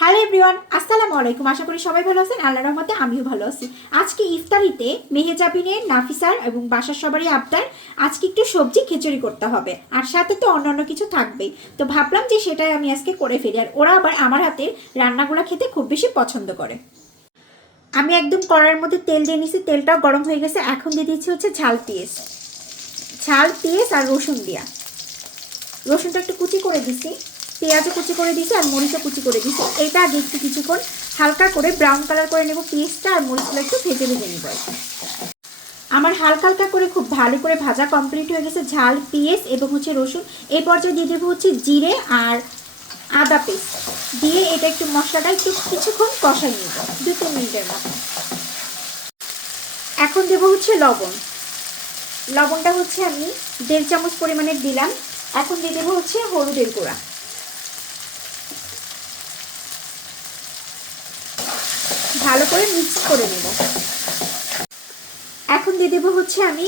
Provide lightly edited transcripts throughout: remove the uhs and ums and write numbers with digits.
Hello everyone, আসসালামু আলাইকুম। আশা করি সবাই ভালো আছেন। আল্লাহর রহমতে আমিও ভালো আছি। আজকে ইফতারিতে মেহেজাবিনের, নাফিসার এবং বাসার সবারই আবদার আজকে একটু সবজি খিচুড়ি করতে হবে, আর সাথে তো অন্যান্য কিছু থাকবেই। তো ভাবলাম যে সেটাই আমি আজকে করে ফেলি, আর ওরা আবার আমার হাতের রান্নাগুলো খেতে খুব বেশি পছন্দ করে। আমি একদম কড়াইয়ের মধ্যে তেল দিয়ে নিয়েছি, তেলটাও গরম হয়ে গেছে। এখন দিয়ে দিচ্ছি হচ্ছে ঝাল পেঁয়াজ আর রসুন দিয়া। রসুনটা একটু কুচি করে দিছি, পেঁয়াজও কুচি করে দিয়েছি, আর মরিচও কুচি করে দিয়েছি। এটা আগে একটু কিছুক্ষণ হালকা করে ব্রাউন কালার করে নেব পেঁয়াজটা, আর মরিচগুলো একটু ভেজে নেব। আমার হালকা হালকা করে খুব ভালো করে ভাজা কমপ্লিট হয়ে গেছে ঝাল, পেঁয়াজ এবং হচ্ছে রসুন। এই পর্যায়ে দিয়ে দেবো হচ্ছে জিরে আর আদা পেস্ট দিয়ে এটা একটু মশলাটা একটু কিছুক্ষণ কষাই নেব 2-3 মিনিটের মতো। এখন দেবো হচ্ছে লবণটা হচ্ছে আমি 1.5 চামচ পরিমাণে দিলাম। এখন দিয়ে দেবো হচ্ছে হলুদের গুঁড়া, ভালো করে মিক্স করে নেব। এখন দিয়ে দেবো হচ্ছে আমি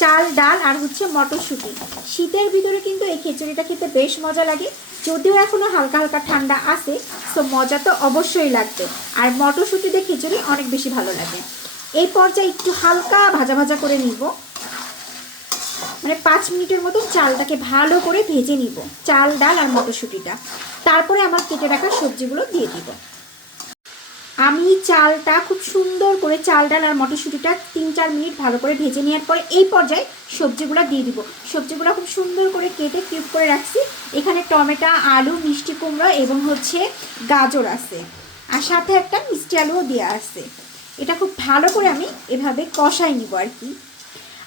চাল, ডাল আর হচ্ছে মটরশুঁটি। শীতের ভিতরে কিন্তু এই খিচুড়িটা খেতে বেশ মজা লাগে, যদিও এখনো হালকা হালকা ঠান্ডা আছে, তো মজা তো অবশ্যই লাগবে। আর মটরশুঁটি দিয়ে খিচুড়ি অনেক বেশি ভালো লাগে। এই পর্যায়ে একটু হালকা ভাজা ভাজা করে নিব, মানে 5 মিনিটের মতো চালটাকে ভালো করে ভেজে নিব, চাল, ডাল আর মটরশুঁটিটা। তারপরে আমার কেটে রাখা সবজিগুলো দিয়ে দিব। আমি চালটা খুব সুন্দর করে, চাল, ডাল আর মটরশুঁটিটা 3-4 মিনিট ভালো করে ভেজে নেওয়ার পরে এই পর্যায়ে সবজিগুলো দিয়ে দিব। সবজিগুলো খুব সুন্দর করে কেটে কিউব করে রাখছি। এখানে টমেটো, আলু, মিষ্টি কুমড়া এবং হচ্ছে গাজর আছে, আর সাথে একটা মিষ্টি আলুও দেওয়া আছে। এটা খুব ভালো করে আমি এভাবে কষাই নিব আর কি।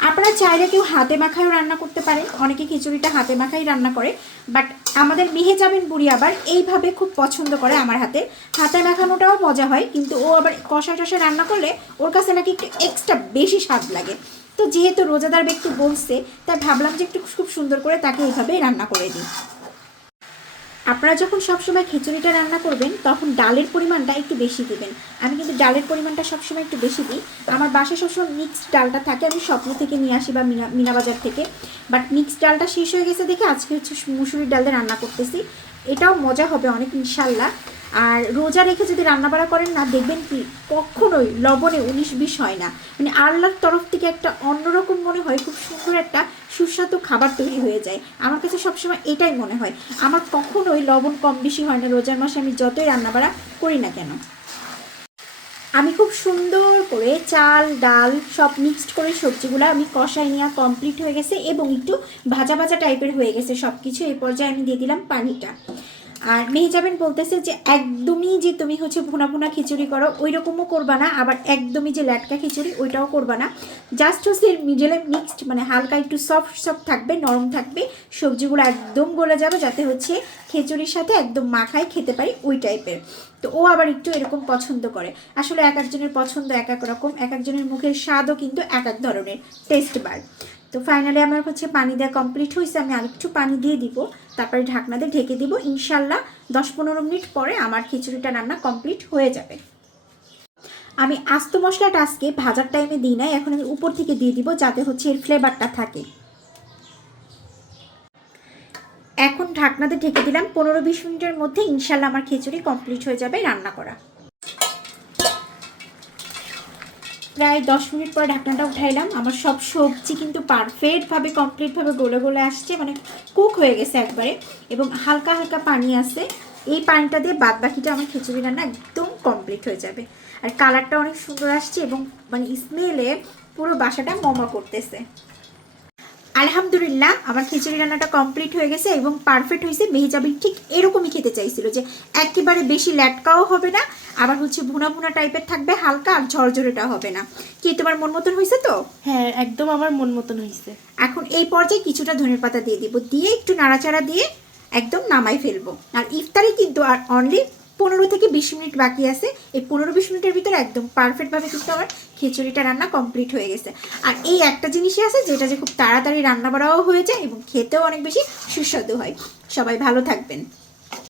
আপনারা চাইলে কেউ হাতে মাখায়ও রান্না করতে পারেন, অনেকে খিচুড়িটা হাতে মাখাই রান্না করে, বাট আমাদের মেহেজাবিন বুড়ি আবার এইভাবে খুব পছন্দ করে। আমার হাতে মাখানোটাও মজা হয়, কিন্তু ও আবার কষায় টষায় রান্না করলে ওর কাছে নাকি একটু এক্সট্রা বেশি স্বাদ লাগে। তো যেহেতু রোজাদার ব্যক্তি বলছে, তাই ভাবলাম যে একটু খুব সুন্দর করে তাকে এইভাবেই রান্না করে দিই। আপনারা যখন সবসময় খিচুড়িটা রান্না করবেন তখন ডালের পরিমাণটা একটু বেশি দিবেন। আমি কিন্তু ডালের পরিমাণটা সবসময় একটু বেশি দিই। আমার বাসায় সবসময় মিক্সড ডালটা থাকে, আমি স্বপ্ন থেকে নিয়ে আসি বা মিনা বাজার থেকে। বাট মিক্সড ডালটা শেষ হয়ে গেছে দেখে আজকে হচ্ছে মুসুরির ডাল দিয়ে রান্না করতেছি। এটাও মজা হবে অনেক ইনশাল্লাহ। আর রোজা রেখে যদি রান্নাবাড়া করেন না, দেখবেন কি কখনোই লবণে 19-20 হয় না, মানে আল্লাহর তরফ থেকে একটা অন্যরকম মনে হয়, খুব সুন্দর একটা সুস্বাদু খাবার তৈরি হয়ে যায়। আমার কাছে সবসময় এটাই মনে হয়, আমার কখনোই লবণ কম বেশি হয় না রোজার মাসে, আমি যতই রান্নাবাড়া করি না কেন। আমি খুব সুন্দর করে চাল, ডাল সব মিক্সড করে সবজিগুলো আমি কষাই নেওয়া কমপ্লিট হয়ে গেছে এবং একটু ভাজা ভাজা টাইপের হয়ে গেছে সব কিছু। এই পর্যায়ে আমি দিয়ে দিলাম পানিটা। আর মেহেজাবিন বলতেছে যে একদমই যে তুমি হচ্ছে ভুনা ভুনা খিচুড়ি করো ওই রকমও করবা না, আবার একদমই যে ল্যাটকা খিচুড়ি ওইটাও করবা না, জাস্ট হচ্ছে মিডলে মিক্সড, মানে হালকা একটু সফট থাকবে, নরম থাকবে, সবজিগুলো একদম গলে যাবে, যাতে হচ্ছে খিচুড়ির সাথে একদম মাখায় খেতে পারি ওই টাইপের। তো ও আবার একটু এরকম পছন্দ করে। আসলে এক একজনের পছন্দ এক এক রকম, এক একজনের মুখের স্বাদও কিন্তু এক এক ধরনের, টেস্ট বার। তো ফাইনালি আমার হচ্ছে পানি দেওয়া কমপ্লিট হয়েছে। আমি আরেকটু পানি দিয়ে দিব, তারপরে ঢাকনা দিয়ে ঢেকে দিব। ইনশাল্লাহ 10-15 মিনিট পরে আমার খিচুড়িটা রান্না কমপ্লিট হয়ে যাবে। আমি আস্ত মশলাটা আজকে ভাজার টাইমে দিই নাই, এখন আমি উপর থেকে দিয়ে দিব যাতে হচ্ছে এর ফ্লেভারটা থাকে। এখন ঢাকনাতে ঢেকে দিলাম। 15-20 মিনিটের মধ্যে ইনশাল্লাহ আমার খিচুড়ি কমপ্লিট হয়ে যাবে রান্না করা। প্রায় 10 মিনিট পরে ঢাকনাটা উঠাইলাম। আমার সব সবজি কিন্তু পারফেক্টভাবে কমপ্লিটভাবে গলে গলে আসছে, মানে কুক হয়ে গেছে একবারে, এবং হালকা হালকা পানি আছে। এই পানিটা দিয়ে বাদ বাকিটা আমার খিচুড়ি রান্না একদম কমপ্লিট হয়ে যাবে। আর কালারটা অনেক সুন্দর আসছে এবং মানে স্মেলে পুরো বাসাটা মমা করতেছে। আলহামদুলিল্লাহ আমার খিচুড়ি রান্নাটা কমপ্লিট হয়ে গেছে এবং পারফেক্ট হয়েছে। মেহেজাবিন ঠিক এরকমই খেতে চাইছিল, যে একেবারে বেশি ল্যাটকাও হবে না, আবার হচ্ছে ভুনা ভুনা টাইপের থাকবে হালকা, আর ঝরঝরেটা হবে না। কি তোমার মন মতন হয়েছে তো? হ্যাঁ, একদম আমার মন মতন হয়েছে। এখন এই পর্যায়ে কিছুটা ধনের পাতা দিয়ে দিব, দিয়ে একটু নাড়াচাড়া দিয়ে একদম নামাই ফেলবো। আর ইফতারি কিন্তু আর অনলি 15-20 মিনিট বাকি আছে। এই 15-20 মিনিটের ভিতরে একদম পারফেক্টভাবে কিন্তু আমার খিচুড়িটা রান্না কমপ্লিট হয়ে গেছে। আর এই একটা জিনিসই আছে যেটা যে খুব তাড়াতাড়ি রান্না বাড়াও হয়ে যায় এবং খেতেও অনেক বেশি সুস্বাদু হয়। সবাই ভালো থাকবেন।